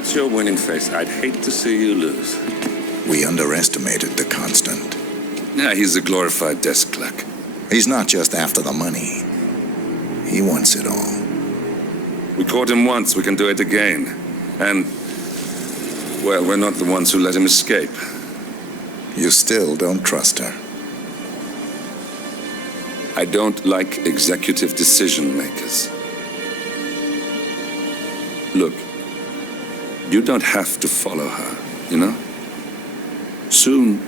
that's your winning face, I'd hate to see you lose. We underestimated the Constant. Yeah, he's a glorified desk clerk. He's not just after the money. He wants it all. We caught him once, we can do it again. And, well, we're not the ones who let him escape. You still don't trust her? I don't like executive decision makers. Look, you don't have to follow her, you know? Soon,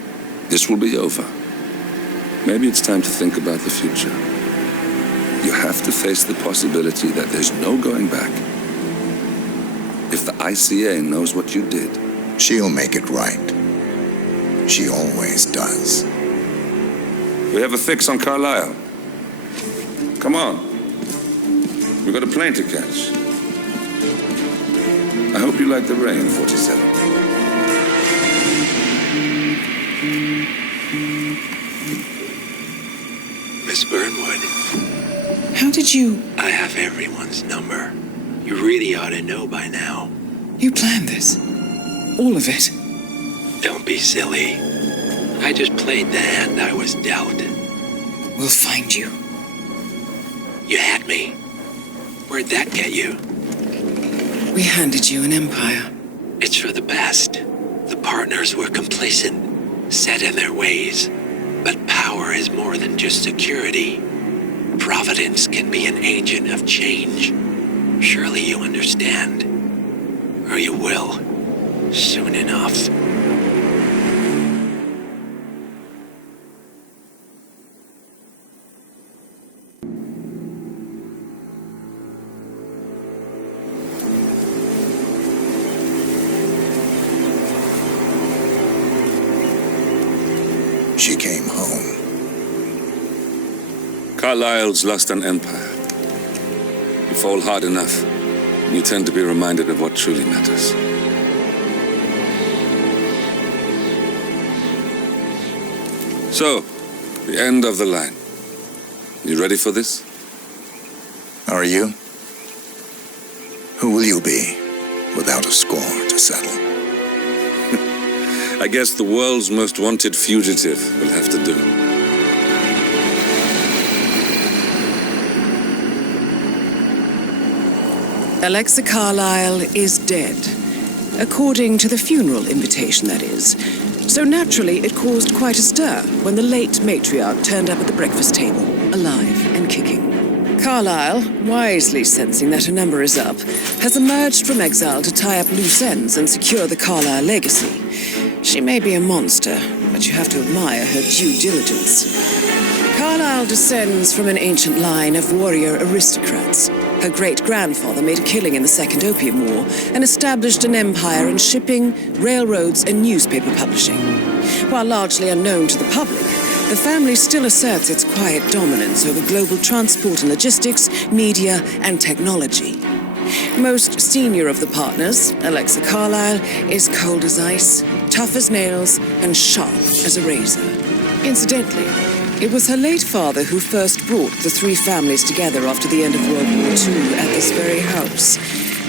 this will be over. Maybe it's time to think about the future. You have to face the possibility that there's no going back. If the ICA knows what you did, she'll make it right. She always does. We have a fix on Carlisle. Come on. We've got a plane to catch. I hope you like the rain, 47. Miss Burnwood. How did you... I have everyone's number. You really ought to know by now. You planned this? All of it? Don't be silly. I just played the hand I was dealt. We'll find you. You had me. Where'd that get you? We handed you an empire. It's for the best. The partners were complacent, set in their ways. But power is more than just security. Providence can be an agent of change. Surely you understand. Or you will. Soon enough. She came home. Carlisle's lost an empire. You fall hard enough, and you tend to be reminded of what truly matters. So, the end of the line. You ready for this? Are you? Who will you be, without a score to settle? I guess the world's most wanted fugitive will have to do. Alexa Carlisle is dead. According to the funeral invitation, that is. So naturally, it caused quite a stir when the late matriarch turned up at the breakfast table, alive and kicking. Carlisle, wisely sensing that her number is up, has emerged from exile to tie up loose ends and secure the Carlisle legacy. She may be a monster, but you have to admire her due diligence. Carlisle descends from an ancient line of warrior aristocrats. Her great-grandfather made a killing in the Second Opium War and established an empire in shipping, railroads, and newspaper publishing. While largely unknown to the public, the family still asserts its quiet dominance over global transport and logistics, media, and technology. Most senior of the partners, Alexa Carlisle, is cold as ice, tough as nails, and sharp as a razor. Incidentally, it was her late father who first brought the three families together after the end of World War II at this very house,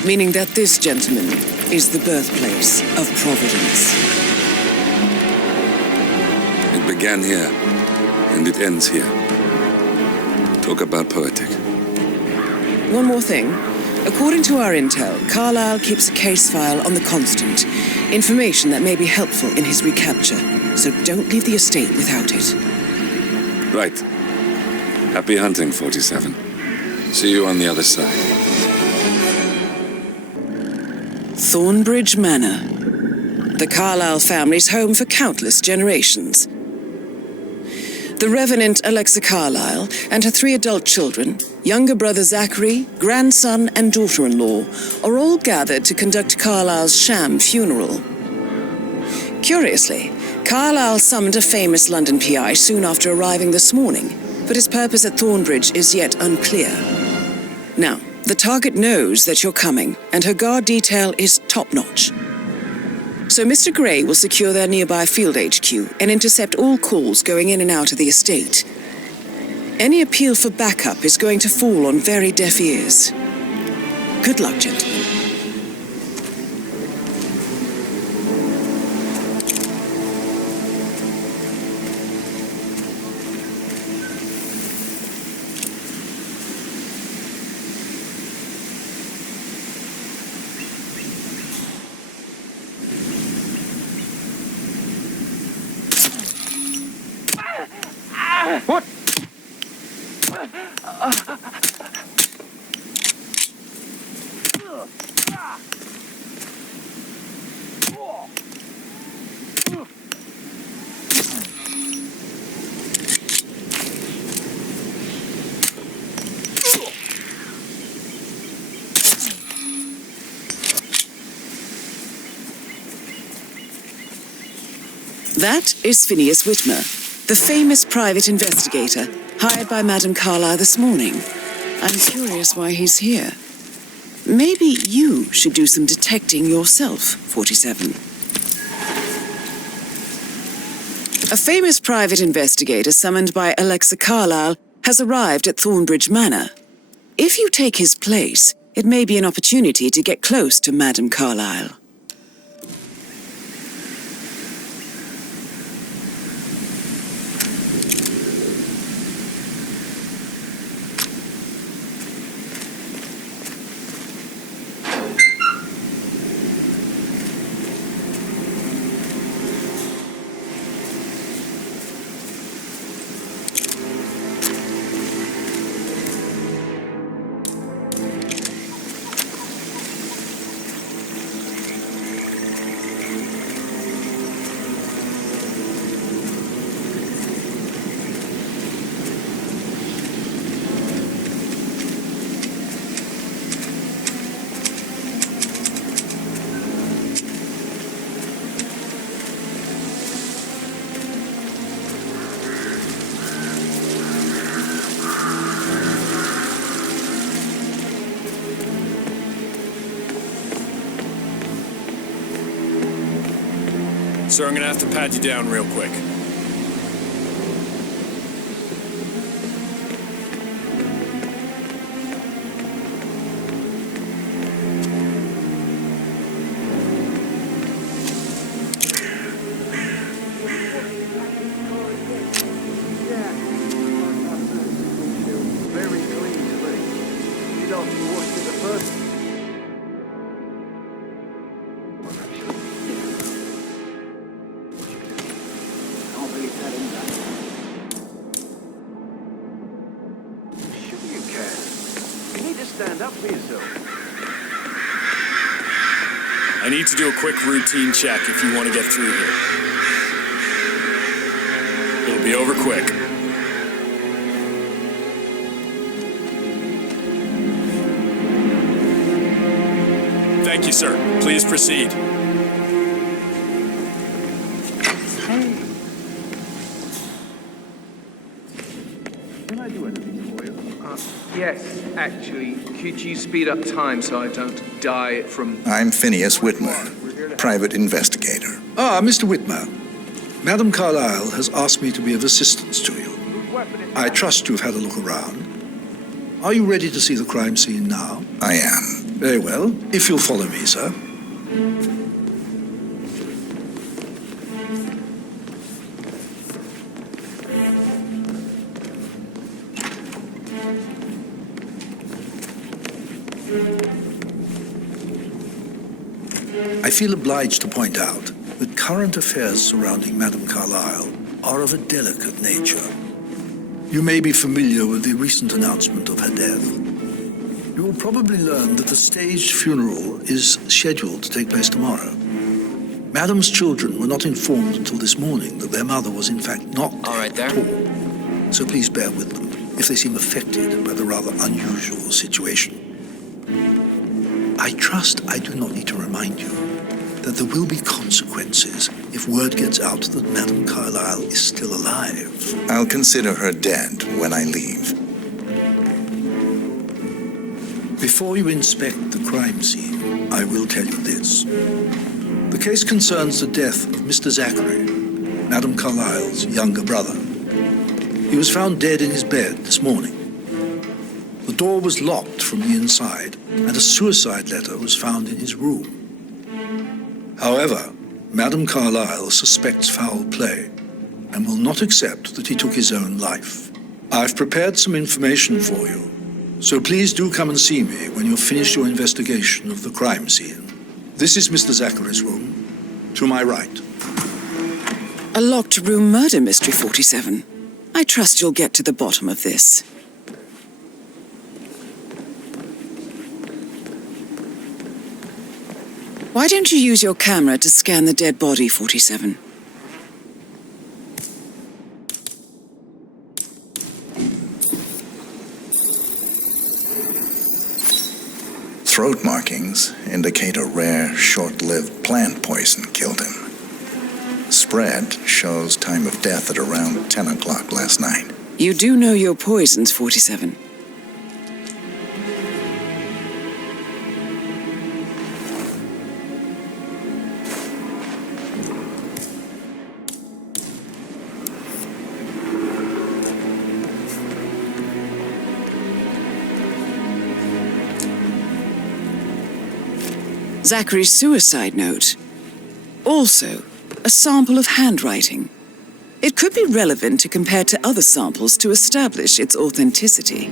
meaning that this gentleman is the birthplace of Providence. It began here, and it ends here. Talk about poetic. One more thing. According to our intel, Carlisle keeps a case file on the Constant, information that may be helpful in his recapture, so don't leave the estate without it. Right. Happy hunting, 47. See you on the other side. Thornbridge Manor. The Carlisle family's home for countless generations. The Revenant Alexa Carlisle and her 3 adult children, younger brother Zachary, grandson and daughter-in-law, are all gathered to conduct Carlisle's sham funeral. Curiously, Carlisle summoned a famous London PI soon after arriving this morning, but his purpose at Thornbridge is yet unclear. Now, the target knows that you're coming, and her guard detail is top-notch. So Mr. Gray will secure their nearby field HQ and intercept all calls going in and out of the estate. Any appeal for backup is going to fall on very deaf ears. Good luck, gentlemen. What? That is Phineas Whitmer, the famous private investigator hired by Madame Carlyle this morning. I'm curious why he's here. Maybe you should do some detecting yourself, 47. A famous private investigator summoned by Alexa Carlyle has arrived at Thornbridge Manor. If you take his place, it may be an opportunity to get close to Madame Carlyle. Sir, I'm gonna have to pat you down real quick. Very clean to me. You'd have to wash it the first. Stand up for yourself. I need to do a quick routine check if you want to get through here. It'll be over quick. Thank you, sir. Please proceed. Can I do anything for you? Yes, actually. Could you speed up time so I don't die from... I'm Phineas Whitmer, private investigator. Ah, Mr. Whitmer. Madame Carlyle has asked me to be of assistance to you. I trust you've had a look around. Are you ready to see the crime scene now? I am. Very well. If you'll follow me, sir. I feel obliged to point out that current affairs surrounding Madame Carlyle are of a delicate nature. You may be familiar with the recent announcement of her death. You will probably learn that the staged funeral is scheduled to take place tomorrow. Madame's children were not informed until this morning that their mother was in fact not dead at all. So please bear with them if they seem affected by the rather unusual situation. I trust I do not need to remind you that there will be consequences if word gets out that Madame Carlyle is still alive. I'll consider her dead when I leave. Before you inspect the crime scene, I will tell you this. The case concerns the death of Mr. Zachary, Madame Carlyle's younger brother. He was found dead in his bed this morning. The door was locked from the inside, and a suicide letter was found in his room. However, Madame Carlyle suspects foul play and will not accept that he took his own life. I've prepared some information for you, so please do come and see me when you've finished your investigation of the crime scene. This is Mr. Zachary's room, to my right. A locked room murder mystery, 47. I trust you'll get to the bottom of this. Why don't you use your camera to scan the dead body, 47? Throat markings indicate a rare, short-lived plant poison killed him. Spread shows time of death at around 10 o'clock last night. You do know your poisons, 47. Zachary's suicide note. Also, a sample of handwriting. It could be relevant to compare to other samples to establish its authenticity.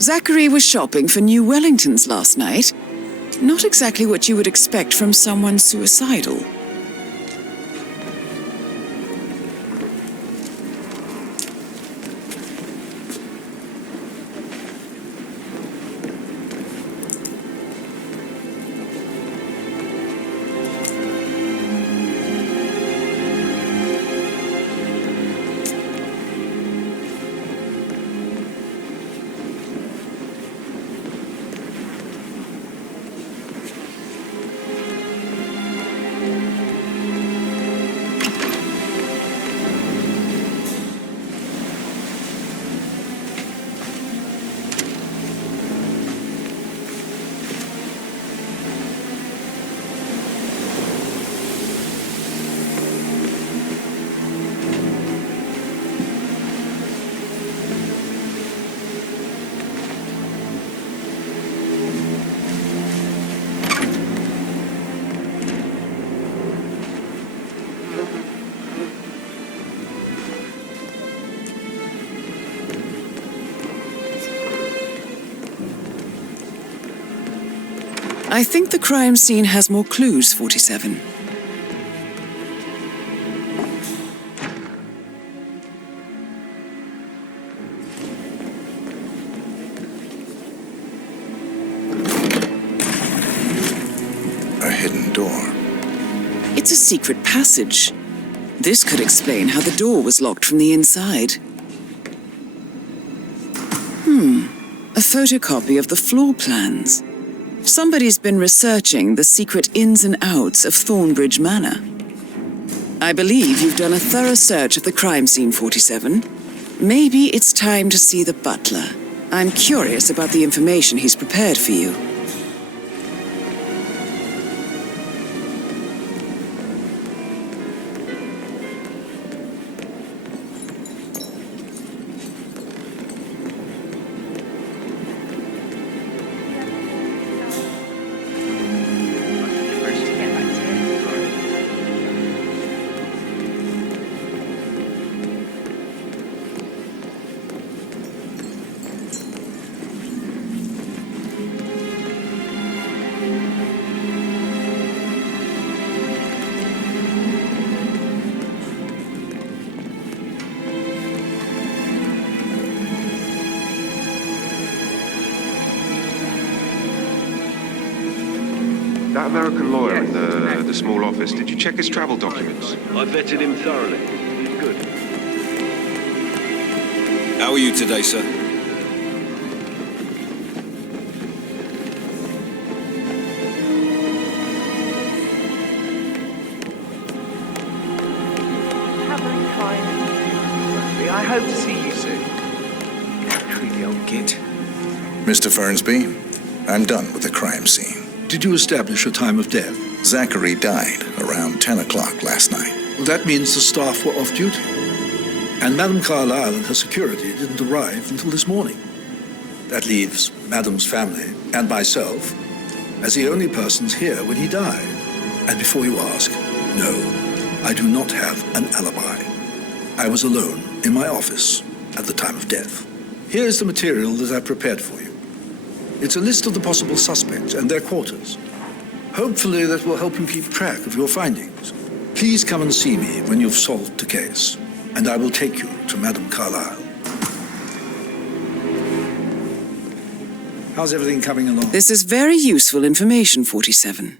Zachary was shopping for New Wellingtons last night. Not exactly what you would expect from someone suicidal. I think the crime scene has more clues, 47. A hidden door. It's a secret passage. This could explain how the door was locked from the inside. A photocopy of the floor plans. Somebody's been researching the secret ins and outs of Thornbridge Manor. I believe you've done a thorough search of the crime scene, 47. Maybe it's time to see the butler. I'm curious about the information he's prepared for you. That American lawyer in the small office, did you check his travel documents? I vetted him thoroughly. He's good. How are you today, sir? I hope to see you soon. Creepy old git. Mr. Fernsby, I'm done with the crime scene. Did you establish a time of death? Zachary died around 10 o'clock last night. Well, that means the staff were off duty. And Madame Carlyle and her security didn't arrive until this morning. That leaves Madame's family and myself as the only persons here when he died. And before you ask, no, I do not have an alibi. I was alone in my office at the time of death. Here is the material that I prepared for you. It's a list of the possible suspects and their quarters. Hopefully that will help you keep track of your findings. Please come and see me when you've solved the case, and I will take you to Madame Carlyle. How's everything coming along? This is very useful information, 47.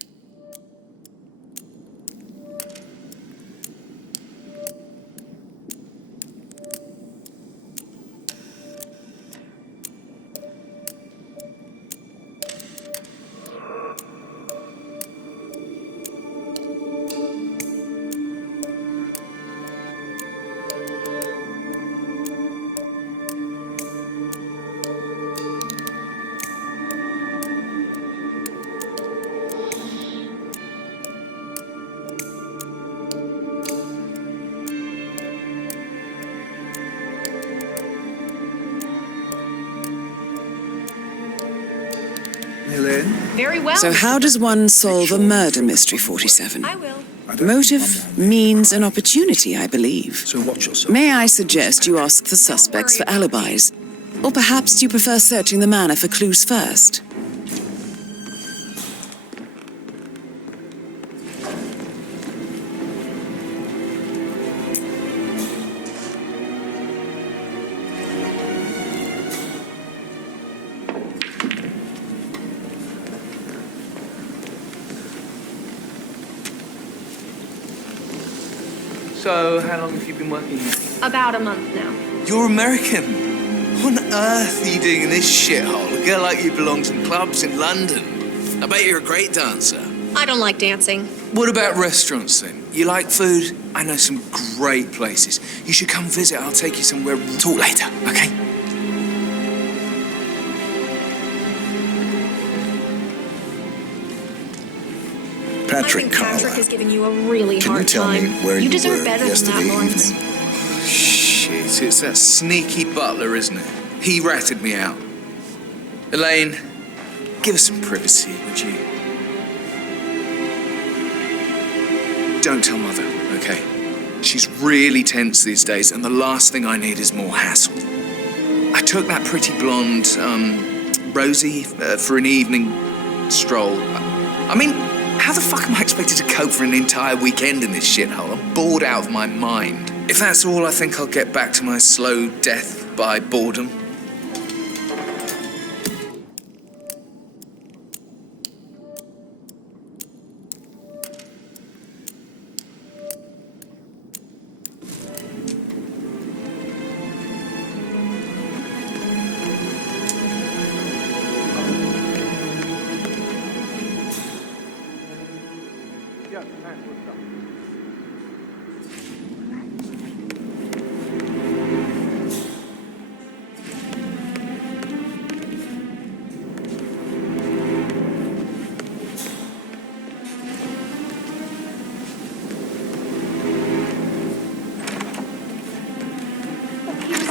Elaine? Very well. So how does one solve a murder mystery, 47? I will. Motive means an opportunity, I believe. So watch yourself. May I suggest you ask the suspects for alibis? Or perhaps you prefer searching the manor for clues first? So, how long have you been working here? About a month now. You're American. What on earth are you doing in this shithole? A girl like you belongs in clubs in London. I bet you're a great dancer. I don't like dancing. What about restaurants then? You like food? I know some great places. You should come visit. I'll take you somewhere. Talk later, okay? Patrick I think Patrick Carlyle. is giving you a really Can you hard tell time. me where you deserve were better than yesterday that, Lawrence. evening? Shit, it's that sneaky butler, isn't it? He ratted me out. Elaine, give us some privacy, would you? Don't tell Mother, okay? She's really tense these days, and the last thing I need is more hassle. I took that pretty blonde, Rosie, for an evening stroll. I mean, how the fuck am I expected to cope for an entire weekend in this shithole? I'm bored out of my mind. If that's all, I think I'll get back to my slow death by boredom.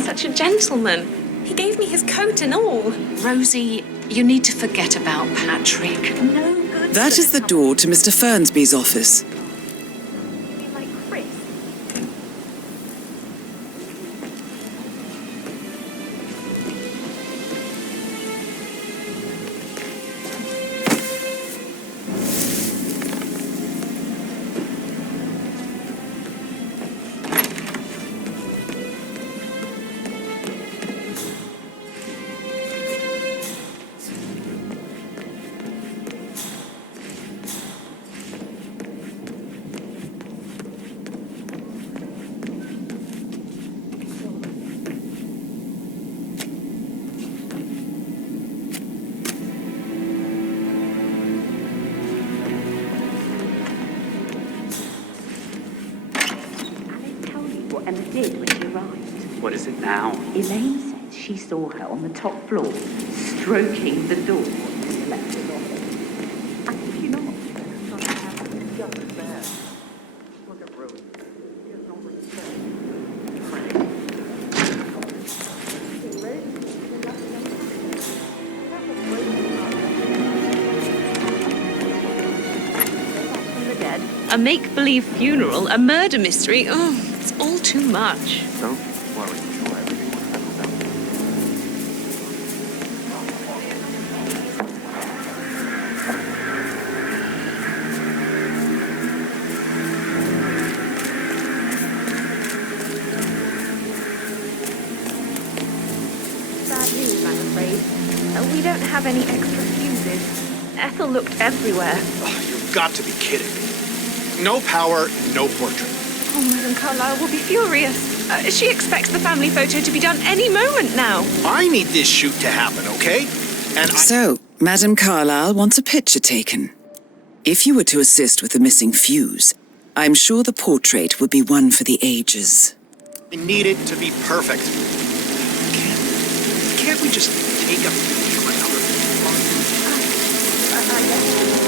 Such a gentleman. He gave me his coat and all. Rosie, you need to forget about Patrick. No good. That is the door to Mr. Fernsby's office. Like Chris. Emma did when she arrived. What is it now? Elaine says she saw her on the top floor, stroking the door in the electric office. I think you know Look at Rose. He has no From the dead. A make-believe funeral, a murder mystery. Oh, it's all too much. Don't worry, sure, everything will settle down. have any extra fuses. Ethel looked everywhere. Oh, you've got to be kidding me. No power, no portrait. Oh, Madame Carlyle will be furious. She expects the family photo to be done any moment now. I need this shoot to happen, okay? So, Madame Carlyle wants a picture taken. If you were to assist with the missing fuse, I'm sure the portrait would be one for the ages. I need it to be perfect. Can't we just take a peek at another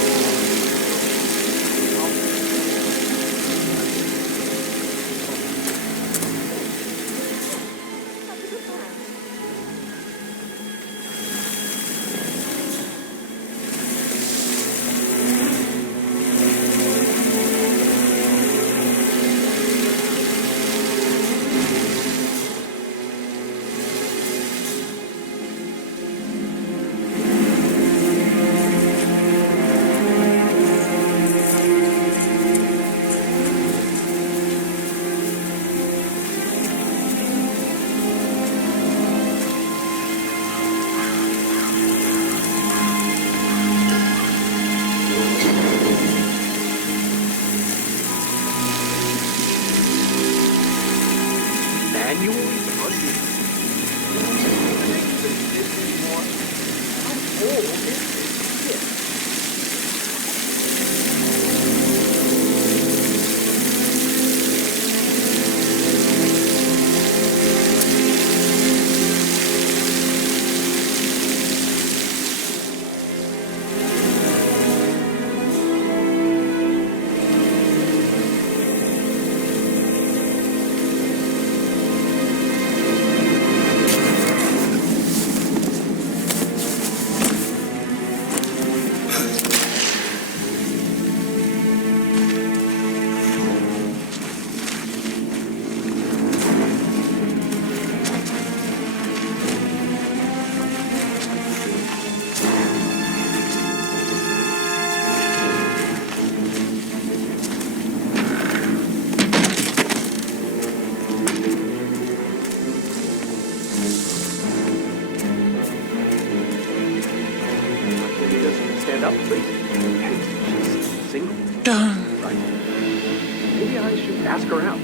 ask her out.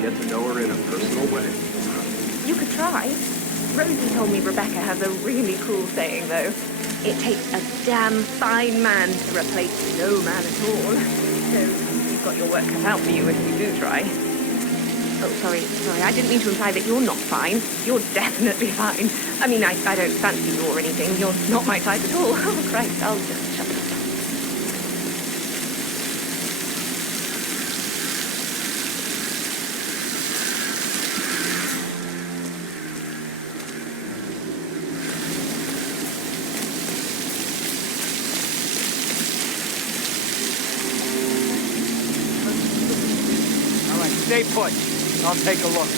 Get to know her in a personal way. You could try. Rosie told me Rebecca has a really cool saying, though. It takes a damn fine man to replace no man at all. So you've got your work cut out for you if you do try. Oh, sorry, I didn't mean to imply that you're not fine. You're definitely fine. I mean, I don't fancy you or anything. You're not my type at all. Oh, Christ, I'll just shut up. Stay put. I'll take a look.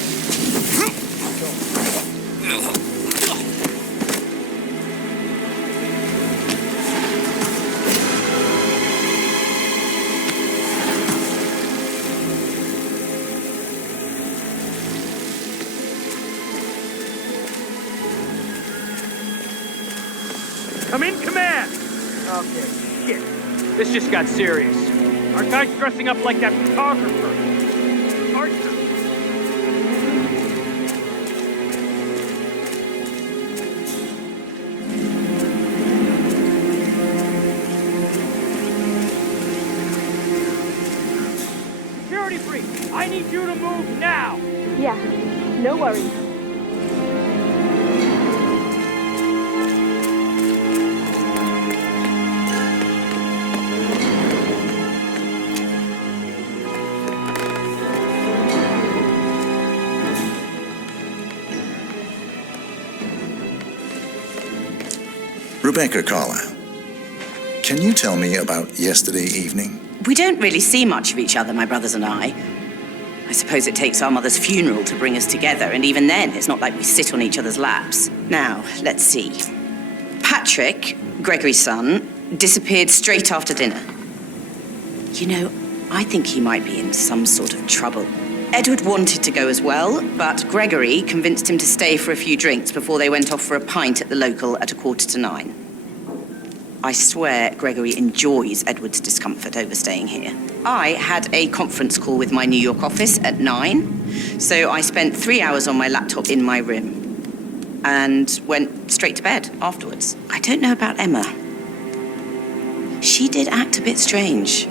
Come in, command! Okay, shit. This just got serious. Our guy's dressing up like that photographer. Security freak, I need you to move now! Yeah, no worries. Rebecca Carlyle, can you tell me about yesterday evening? We don't really see much of each other, my brothers and I. I suppose it takes our mother's funeral to bring us together, and even then, it's not like we sit on each other's laps. Now, let's see. Patrick, Gregory's son, disappeared straight after dinner. You know, I think he might be in some sort of trouble. Edward wanted to go as well, but Gregory convinced him to stay for a few drinks before they went off for a pint at the local at 9:15. I swear Gregory enjoys Edward's discomfort over staying here. I had a conference call with my New York office at 9, so I spent 3 hours on my laptop in my room and went straight to bed afterwards. I don't know about Emma. She did act a bit strange.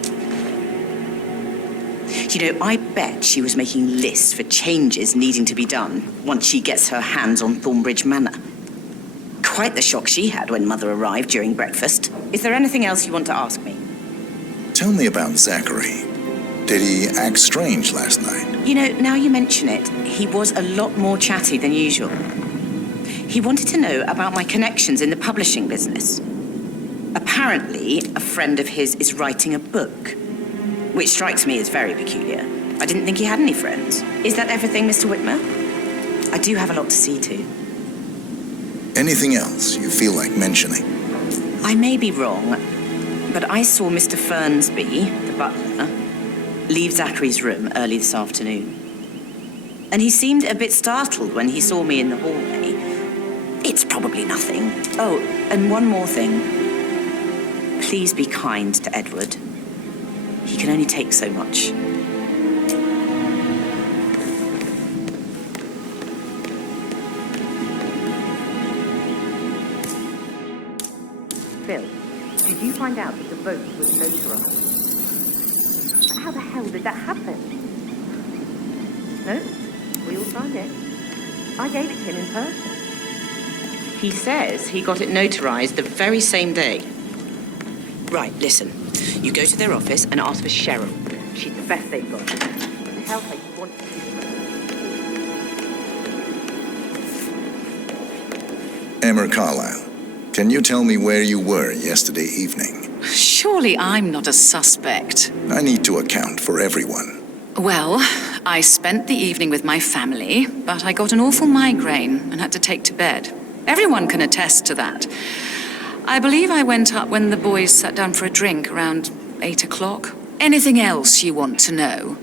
You know, I bet she was making lists for changes needing to be done once she gets her hands on Thornbridge Manor. Quite the shock she had when Mother arrived during breakfast. Is there anything else you want to ask me? Tell me about Zachary. Did he act strange last night? You know, now you mention it, he was a lot more chatty than usual. He wanted to know about my connections in the publishing business. Apparently, a friend of his is writing a book, which strikes me as very peculiar. I didn't think he had any friends. Is that everything, Mr. Whitmer? I do have a lot to see to. Anything else you feel like mentioning? I may be wrong, but I saw Mr. Fernsby, the butler, leave Zachary's room early this afternoon. And he seemed a bit startled when he saw me in the hallway. It's probably nothing. Oh, and one more thing. Please be kind to Edward. He can only take so much. Phil, did you find out that the vote was notarized? How the hell did that happen? No? We all signed it. I gave it to him in person. He says he got it notarized the very same day. Right, listen. You go to their office and ask for Cheryl. She's the best they've got. Tell her you want to see the Emma Carlyle, can you tell me where you were yesterday evening? Surely I'm not a suspect. I need to account for everyone. Well, I spent the evening with my family, but I got an awful migraine and had to take to bed. Everyone can attest to that. I believe I went up when the boys sat down for a drink around 8 o'clock. Anything else you want to know?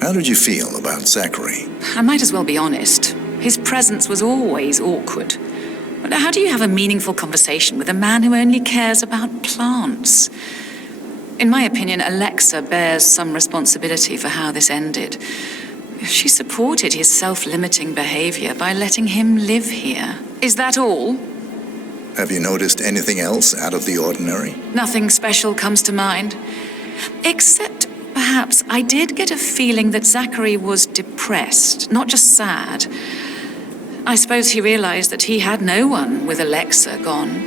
How did you feel about Zachary? I might as well be honest. His presence was always awkward. But how do you have a meaningful conversation with a man who only cares about plants? In my opinion, Alexa bears some responsibility for how this ended. She supported his self-limiting behavior by letting him live here. Is that all? Have you noticed anything else out of the ordinary? Nothing special comes to mind. Except, perhaps, I did get a feeling that Zachary was depressed, not just sad. I suppose he realized that he had no one with Alexa gone.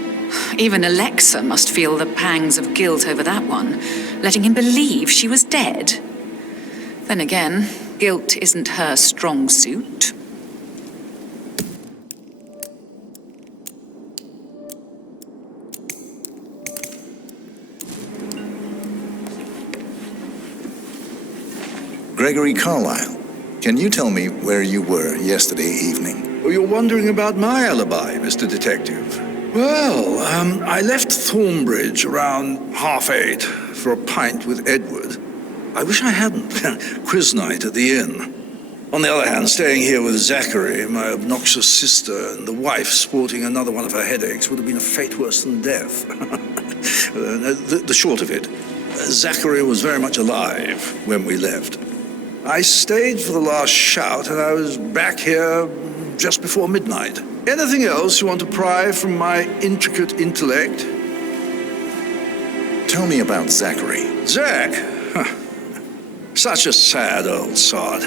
Even Alexa must feel the pangs of guilt over that one, letting him believe she was dead. Then again, guilt isn't her strong suit. Gregory Carlyle, can you tell me where you were yesterday evening? Oh, you're wondering about my alibi, Mr. Detective. Well, I left Thornbridge around 8:30 for a pint with Edward. I wish I hadn't. Quiz night at the inn. On the other hand, staying here with Zachary, my obnoxious sister, and the wife sporting another one of her headaches would have been a fate worse than death. The short of it, Zachary was very much alive when we left. I stayed for the last shout, and I was back here just before midnight. Anything else you want to pry from my intricate intellect? Tell me about Zachary. Zach? Huh. Such a sad old sod.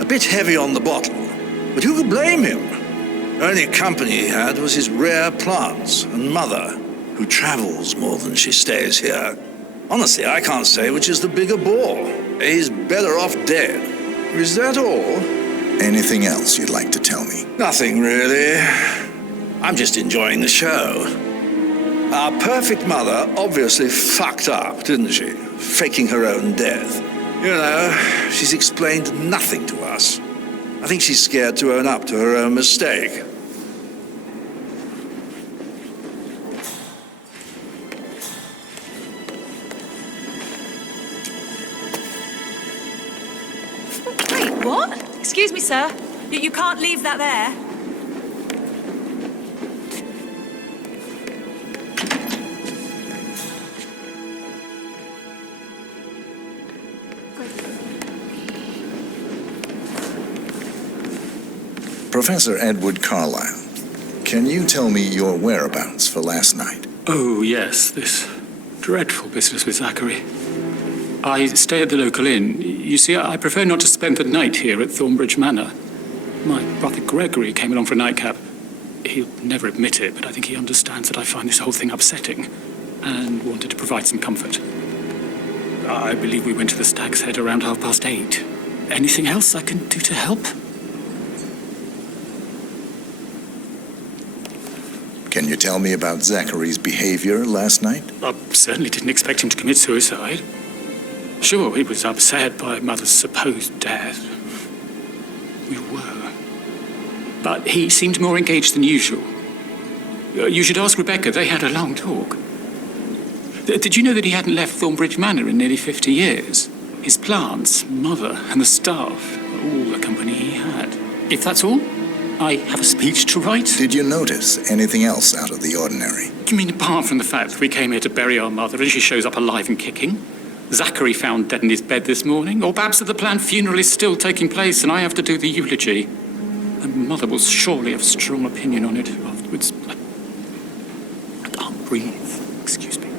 A bit heavy on the bottle, but who could blame him? The only company he had was his rare plants and Mother, who travels more than she stays here. Honestly, I can't say which is the bigger bore. He's better off dead. Is that all? Anything else you'd like to tell me? Nothing, really. I'm just enjoying the show. Our perfect mother obviously fucked up, didn't she? Faking her own death. You know, she's explained nothing to us. I think she's scared to own up to her own mistake. Wait, what? Excuse me, sir. You can't leave that there. Professor Edward Carlyle, can you tell me your whereabouts for last night? Oh, yes, this dreadful business with Zachary. I stay at the local inn. You see, I prefer not to spend the night here at Thornbridge Manor. My brother Gregory came along for a nightcap. He'll never admit it, but I think he understands that I find this whole thing upsetting and wanted to provide some comfort. I believe we went to the Stag's Head around 8:30. Anything else I can do to help? Can you tell me about Zachary's behavior last night? I certainly didn't expect him to commit suicide. Sure, he was upset by Mother's supposed death. We were. But he seemed more engaged than usual. You should ask Rebecca. They had a long talk. Did you know that he hadn't left Thornbridge Manor in nearly 50 years? His plants, Mother, and the staff, all the company he had. If that's all, I have a speech to write. Did you notice anything else out of the ordinary? You mean apart from the fact that we came here to bury our mother and she shows up alive and kicking? Zachary found dead in his bed this morning? Or perhaps that the planned funeral is still taking place and I have to do the eulogy? And Mother will surely have a strong opinion on it afterwards. I can't breathe. Excuse me.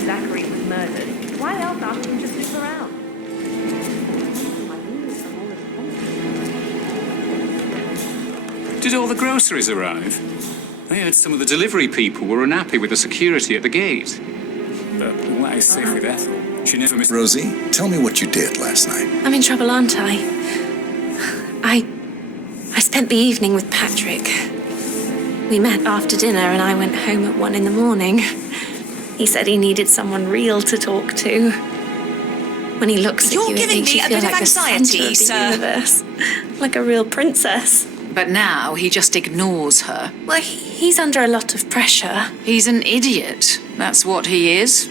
Zachary was murdered. Why else ask him to sleep around? Did all the groceries arrive? I heard some of the delivery people were unhappy with the security at the gate. But what is safe with Ethel? She never missed... Rosie, tell me what you did last night. I'm in trouble, aren't I? I spent the evening with Patrick. We met after dinner and I went home at 1 a.m. He said he needed someone real to talk to. When he looks at you, it makes you feel like the center of the universe. Like a real princess. But now he just ignores her. Well, he's under a lot of pressure. He's an idiot. That's what he is.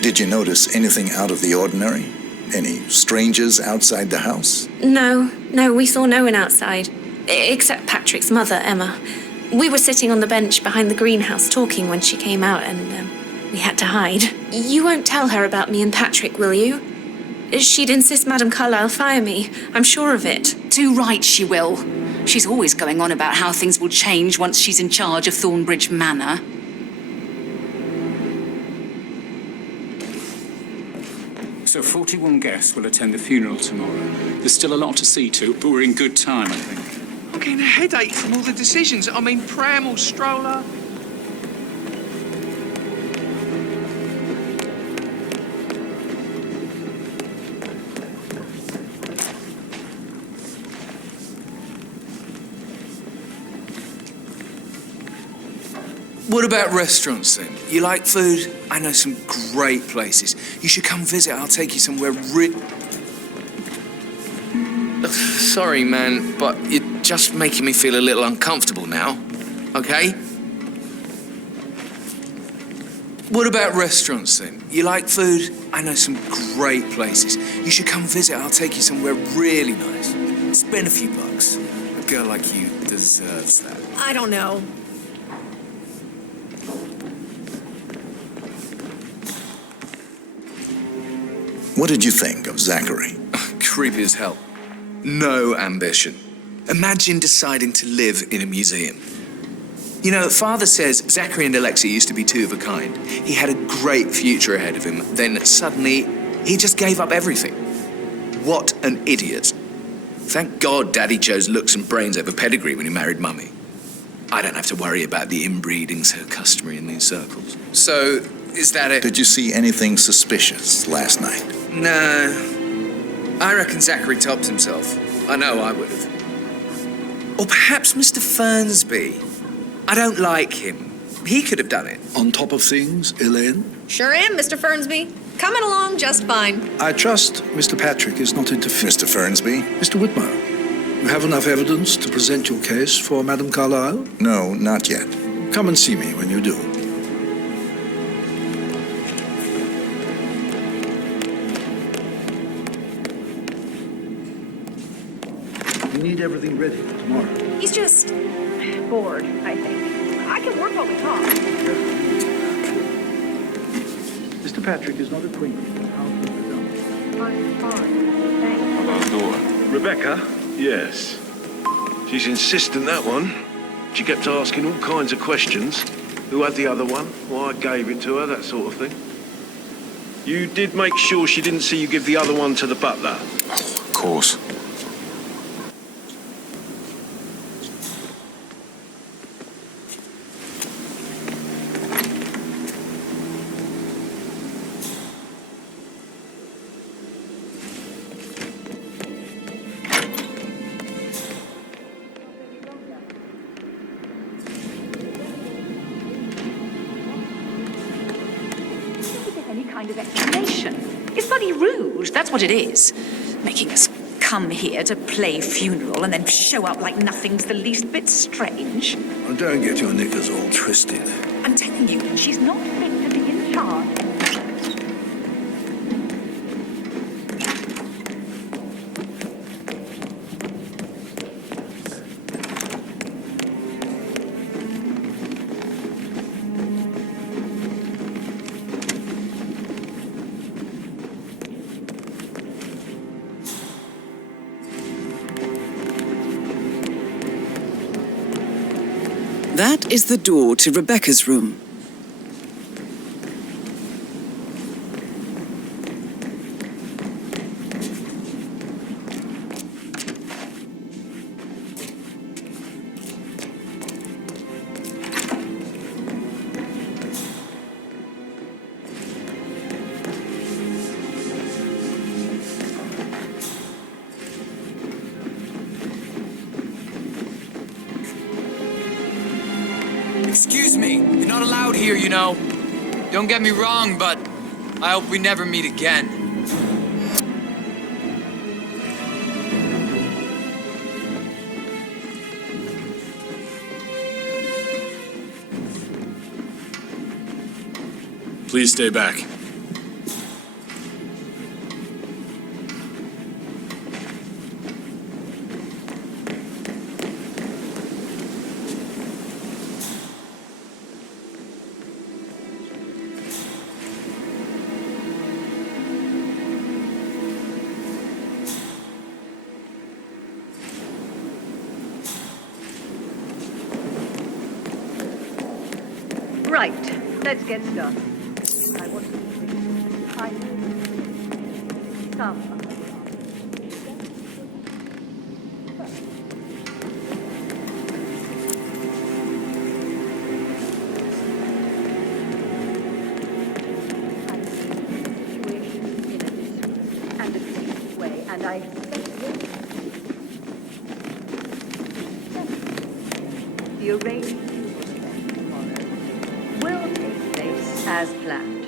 Did you notice anything out of the ordinary? Any strangers outside the house? No, we saw no one outside. Except Patrick's mother, Emma. We were sitting on the bench behind the greenhouse talking when she came out and we had to hide. You won't tell her about me and Patrick, will you? She'd insist Madame Carlyle fire me. I'm sure of it. Too right she will. She's always going on about how things will change once she's in charge of Thornbridge Manor. So 41 guests will attend the funeral tomorrow. There's still a lot to see to, but we're in good time, I think. I'm getting a headache from all the decisions. I mean, pram or stroller. What about restaurants then? You like food? I know some great places. You should come visit. I'll take you somewhere Sorry, man, but you're just making me feel a little uncomfortable now, okay? What about restaurants then? You like food? I know some great places. You should come visit. I'll take you somewhere really nice. Spend a few bucks. A girl like you deserves that. I don't know. What did you think of Zachary? Creepy as hell. No ambition. Imagine deciding to live in a museum. You know, Father says Zachary and Alexia used to be two of a kind. He had a great future ahead of him. Then suddenly, he just gave up everything. What an idiot. Thank God Daddy chose looks and brains over pedigree when he married Mummy. I don't have to worry about the inbreeding so customary in these circles. So, is that it? Did you see anything suspicious last night? No. I reckon Zachary topped himself. I know I would have. Or perhaps Mr. Fernsby. I don't like him. He could have done it. On top of things, Elaine? Sure am, Mr. Fernsby. Coming along just fine. I trust Mr. Patrick is not interfering. Mr. Fernsby? Mr. Whitmer, you have enough evidence to present your case for Madame Carlyle? No, not yet. Come and see me when you do. We need everything ready for tomorrow. He's just bored, I think. I can work while we talk. Mr. Patrick is not acquainted with how things are done. I'm fine, thanks. Hello, Dora. Rebecca? Yes. She's insistent, that one. She kept asking all kinds of questions. Who had the other one? Why I gave it to her, that sort of thing. You did make sure she didn't see you give the other one to the butler? Of course. Any kind of explanation. It's bloody rude, that's what it is. Making us come here to play funeral and then show up like nothing's the least bit strange. Oh, don't get your knickers all twisted. I'm telling you, she's not fit to be in charge. That is the door to Rebecca's room. Excuse me, you're not allowed here, you know. Don't get me wrong, but I hope we never meet again. Please stay back. Right, let's get started. I want to some. And a safe way, and I the arrangement will take place as planned.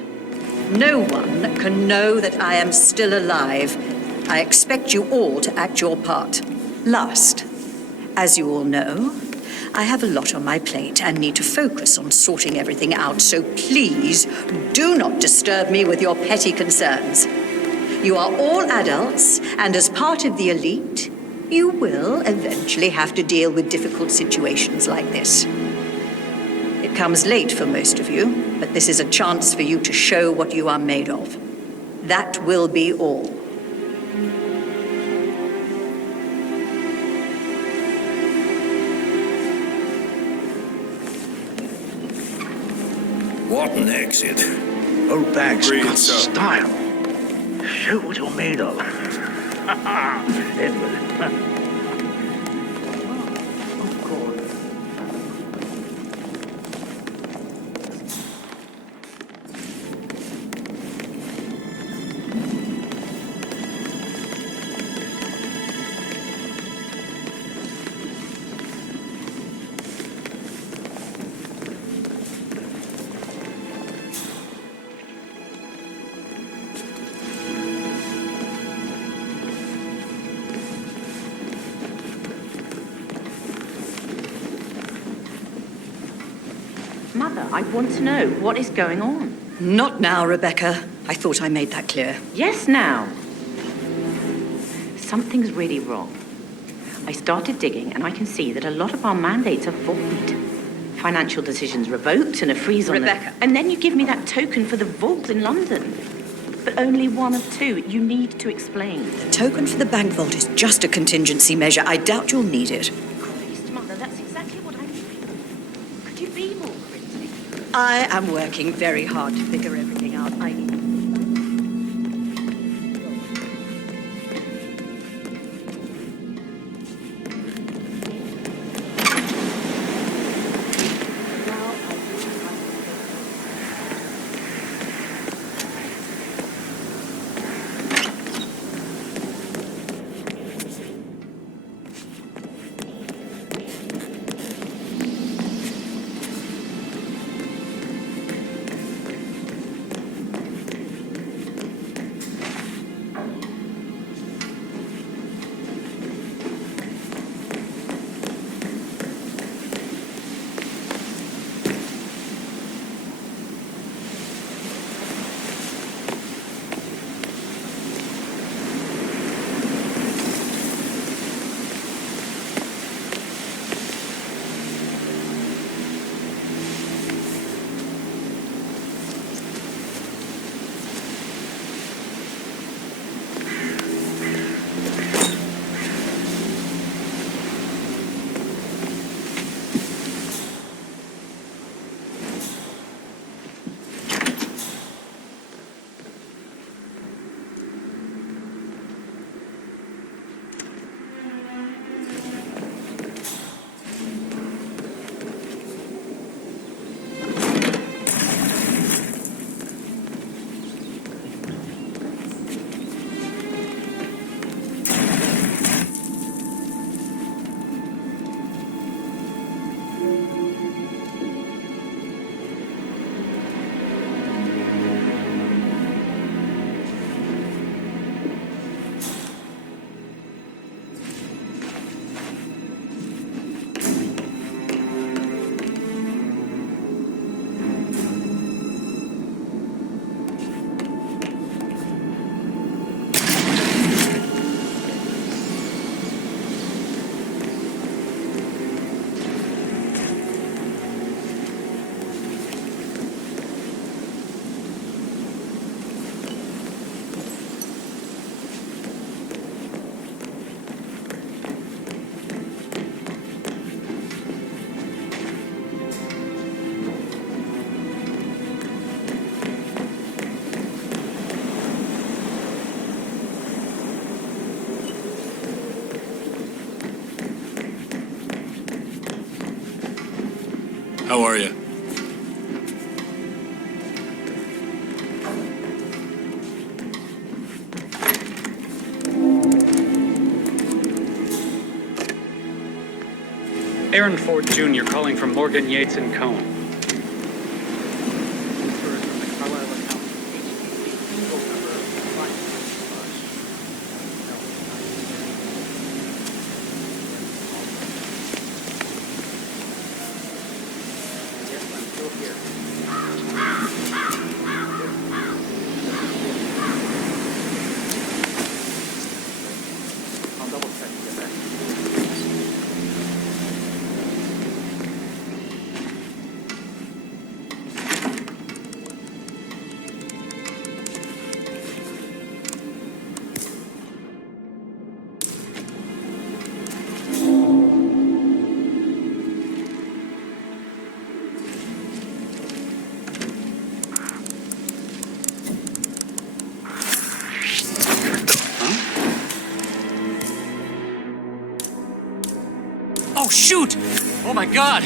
No one can know that I am still alive. I expect you all to act your part. Last, as you all know, I have a lot on my plate and need to focus on sorting everything out, so please do not disturb me with your petty concerns. You are all adults, and as part of the elite, you will eventually have to deal with difficult situations like this. It comes late for most of you, but this is a chance for you to show what you are made of. That will be all. What an exit. Old bag's got style. Show what you're made of. Edward. I want to know what is going on. Not now, Rebecca. I thought I made that clear. Yes, now. Something's really wrong. I started digging and I can see that a lot of our mandates are void. Financial decisions revoked and a freeze on Rebecca. And then you give me that token for the vault in London. But only one of two. You need to explain. The token for the bank vault is just a contingency measure. I doubt you'll need it. Christ, Mother, that's exactly what I mean. Could you be more cryptic? I am working very hard to figure everything out. I need... How are you? Aaron Ford Jr. calling from Morgan, Yates & Cohen. Oh, shoot! Oh, my God!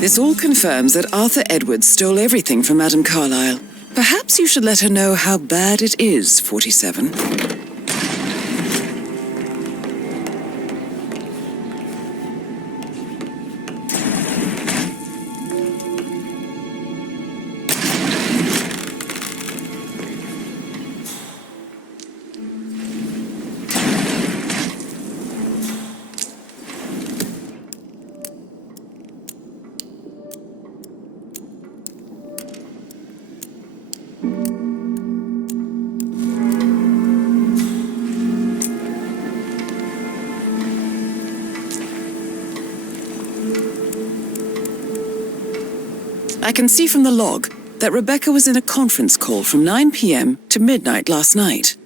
This all confirms that Arthur Edwards stole everything from Madame Carlyle. Perhaps you should let her know how bad it is, 47. I can see from the log that Rebecca was in a conference call from 9 p.m. to midnight last night.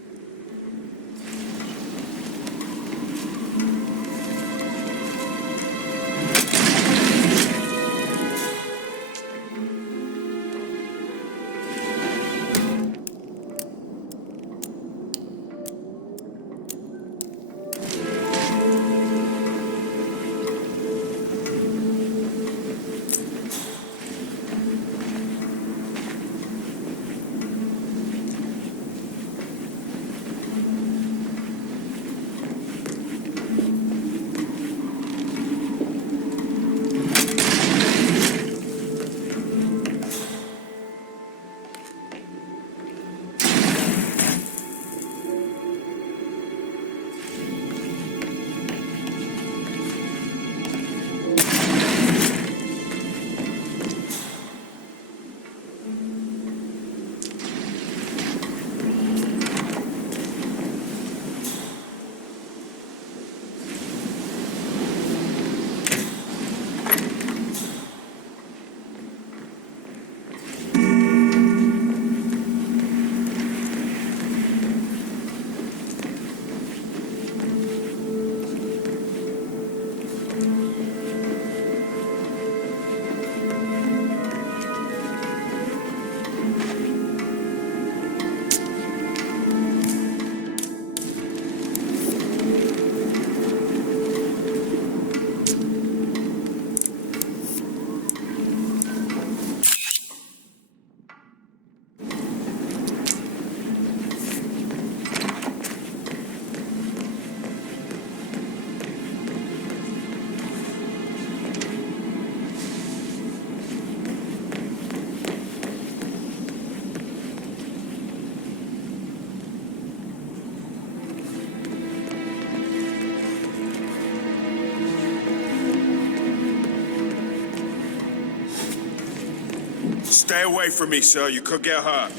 Stay away from me, sir. You could get hurt.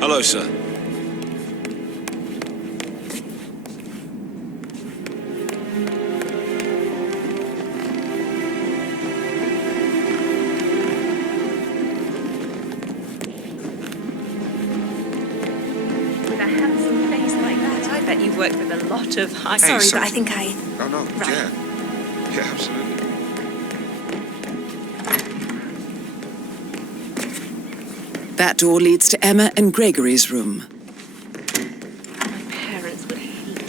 Hello, sir. With a handsome face like that, I bet you've worked with a lot of high... Hey, Sorry, but I think I... Oh, no, yeah. Yeah, absolutely. That door leads to Emma and Gregory's room. My parents would hate it.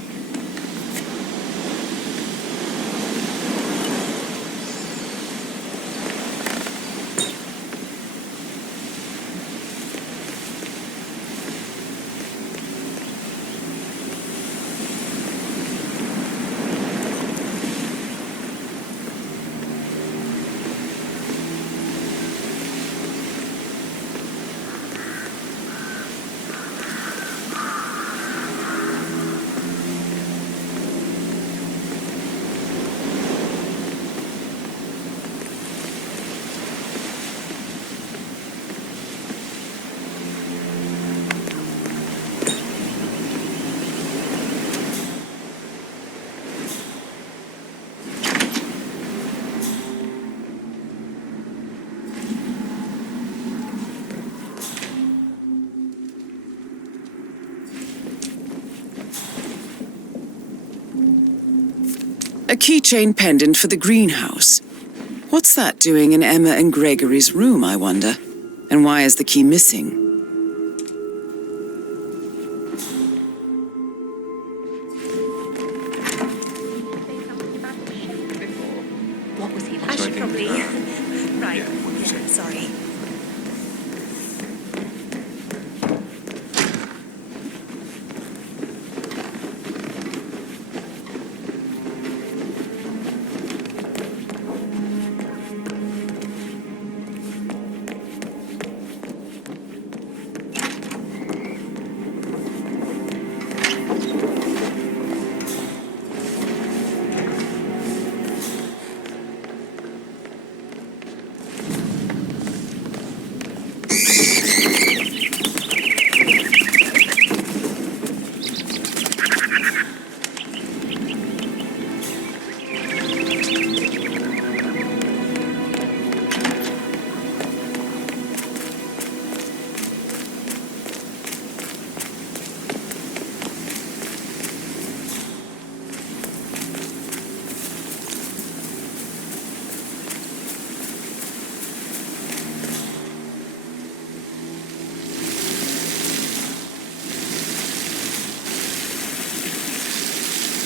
A keychain pendant for the greenhouse. What's that doing in Emma and Gregory's room, I wonder? And why is the key missing? What was he like? I should probably... right, yeah, sorry.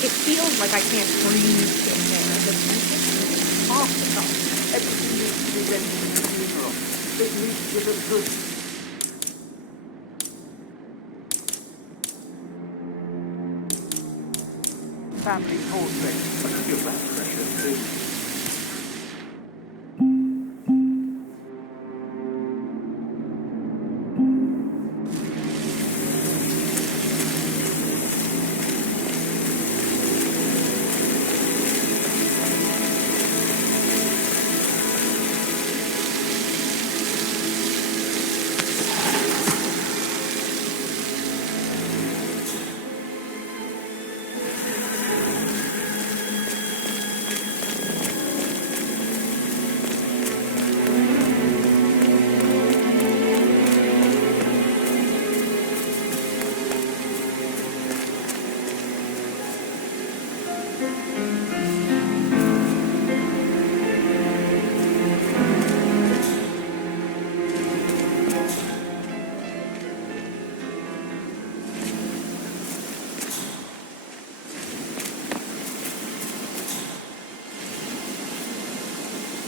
It feels like I can't breathe in there. The off the top. Everything needs to be ready for the funeral. It needs to look good. Family portrait. I feel that pressure too.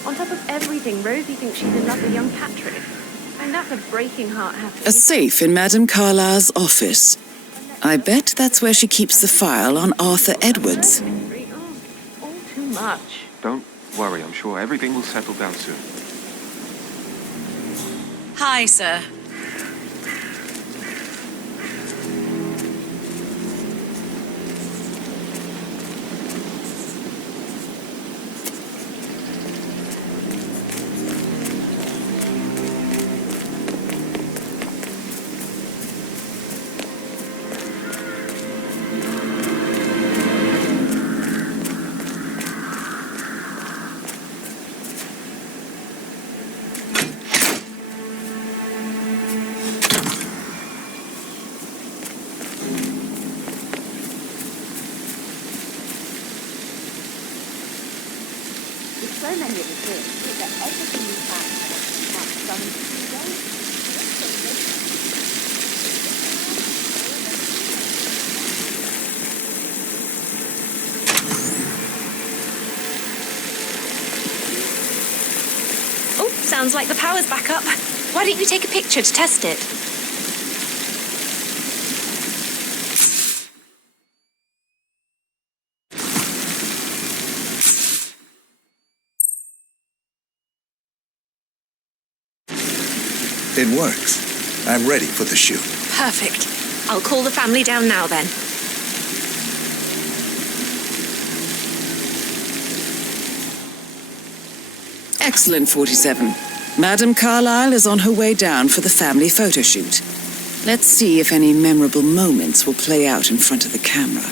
On top of everything, Rosie thinks she's in love with young Patrick. And that's a breaking heart have to A safe in Madame Carlyle's office. I bet that's where she keeps the file on Arthur Edwards. all too much. Don't worry, I'm sure everything will settle down soon. Hi, sir. So many of the things that everything you find has Oh, sounds like the power's back up. Why don't you take a picture to test it? It works. I'm ready for the shoot. Perfect. I'll call the family down now then. Excellent, 47. Madame Carlyle is on her way down for the family photo shoot. Let's see if any memorable moments will play out in front of the camera.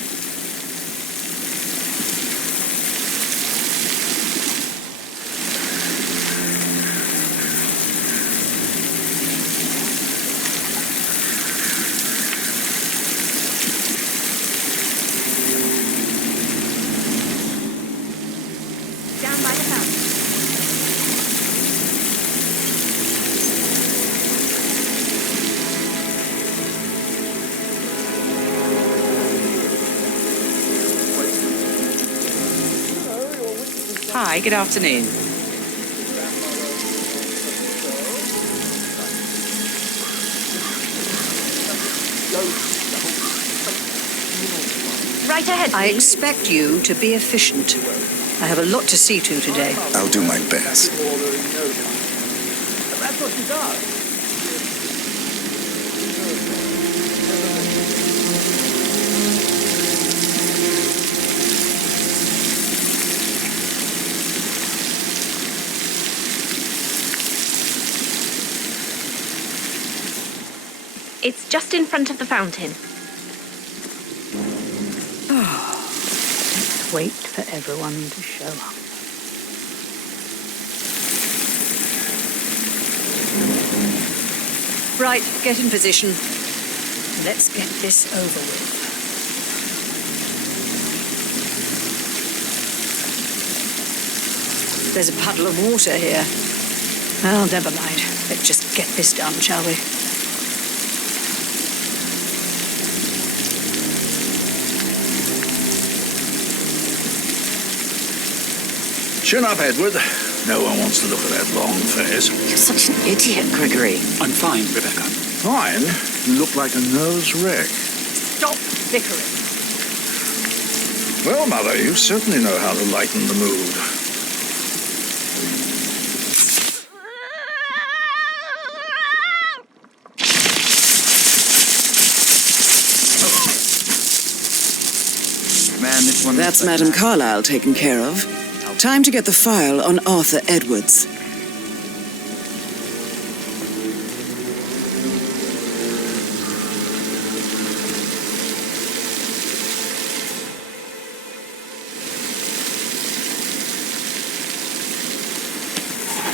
Hi, good afternoon. Right ahead, I please. expect you to be efficient. I have a lot to see to today. I'll do my best. That's what she does. It's just in front of the fountain. Let's wait for everyone to show up. Right, get in position. Let's get this over with. There's a puddle of water here. Well, never mind. Let's just get this done, shall we? Chin up, Edward. No one wants to look at that long face. You're such an idiot, Gregory. I'm fine, Rebecca. Fine. You look like a nervous wreck. Stop bickering. Well, Mother, you certainly know how to lighten the mood. That's Madame Carlyle taken care of. Time to get the file on Arthur Edwards.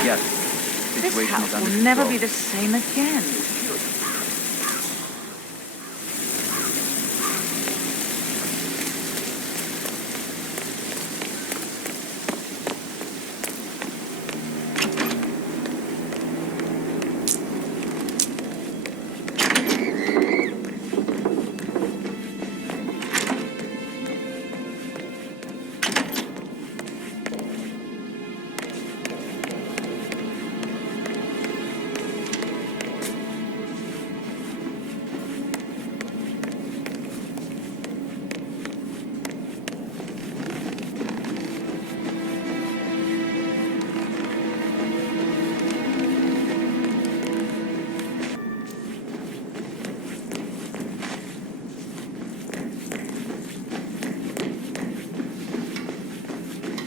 Yes. This house will never be the same again.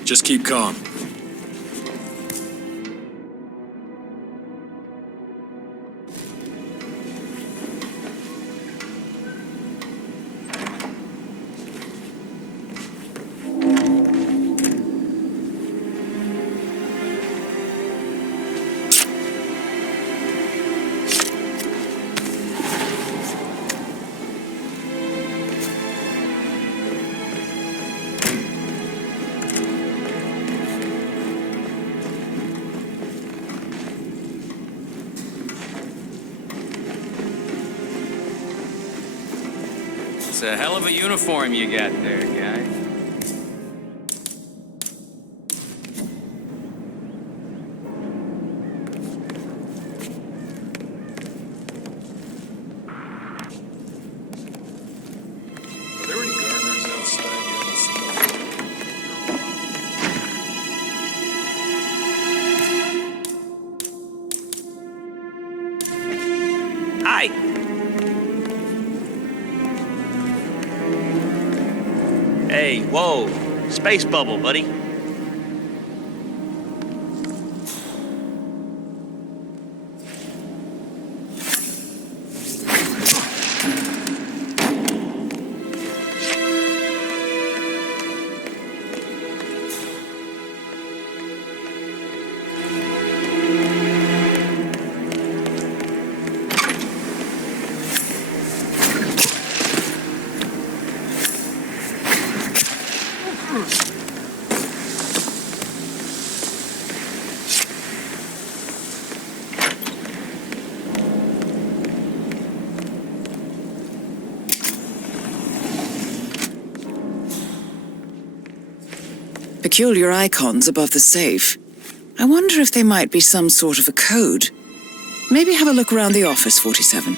Just keep calm. It's a hell of a uniform you got there, guy. Are there any gardeners outside? Hi. Hey, whoa. Space bubble, buddy. Peculiar icons above the safe. I wonder if they might be some sort of a code. Maybe have a look around the office, 47.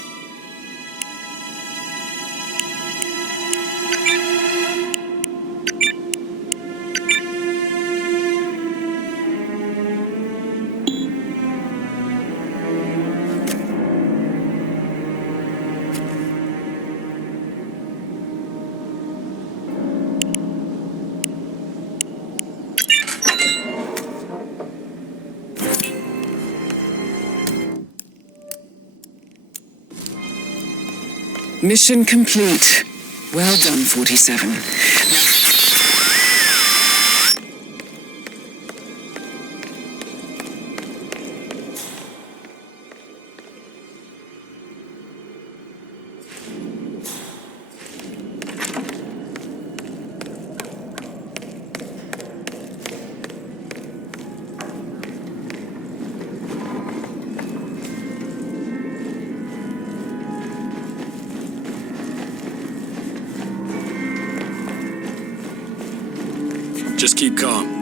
Mission complete. Well done, 47. Just keep calm.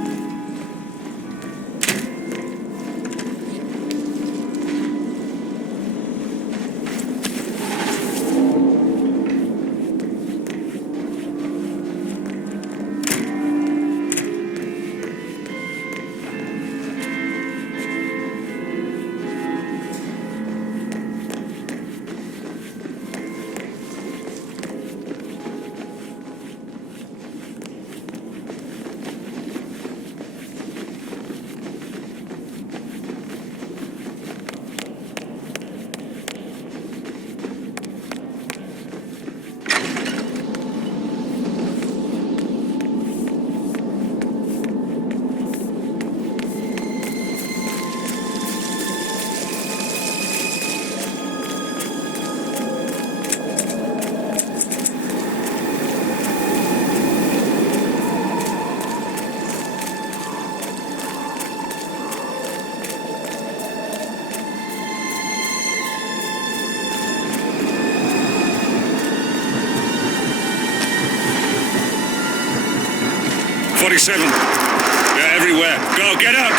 They're everywhere. Go, get out!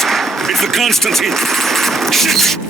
It's the Constantine. Shit!